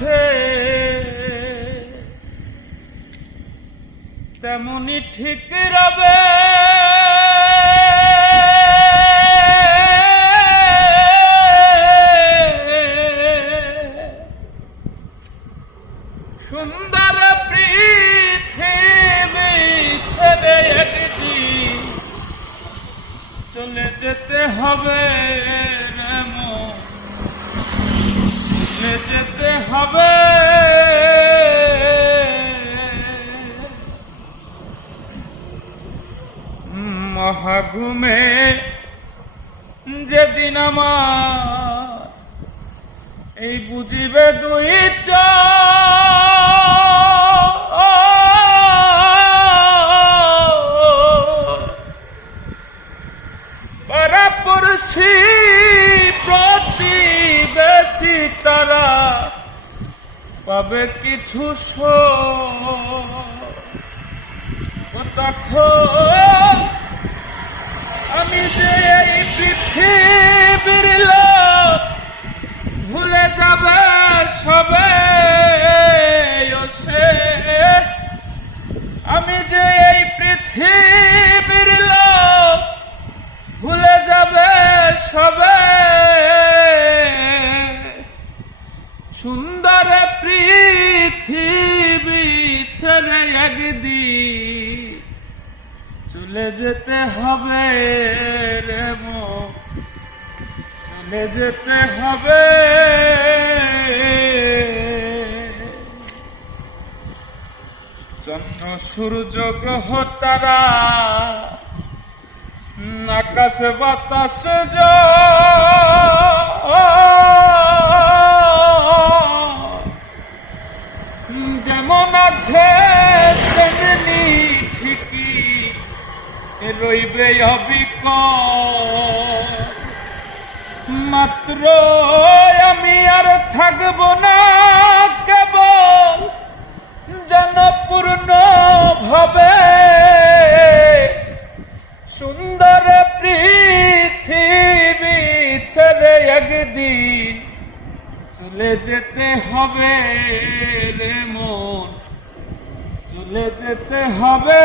আছে তেমনি ঠিক রবে। সুন্দর পৃথিবী ছেড়ে একদিন চলে যেতে হবে রে মন, চলে যেতে হবে। মহাঘুমে যেদিন আমার এই বুঝিবে দুই পাড়াপড়শি প্রতিবেশী তারা পাবে কিছু তখন আমি যে এই পৃথিবীর লোক ভুলে যাবে সবে। আমি যে এই পৃথিবীর লোক ভুলে যাবে সবে। সুন্দর পৃথিবী ছেড়ে একদিন চলে যেতে হবে রে মন, চলে যেতে হবে। চন্দ্র সূর্য গ্রহ তারা আকাশ বাতাস যেমন আছে তেমনি ঠিকই রইবে অবিকল। মাত্র আমি আর থাকব না কেবল জনপূর্ণ ভাবে। সুন্দর পৃথিবী ছেড়ে একদিন চলে যেতে হবে রে মন, চলে যেতে হবে।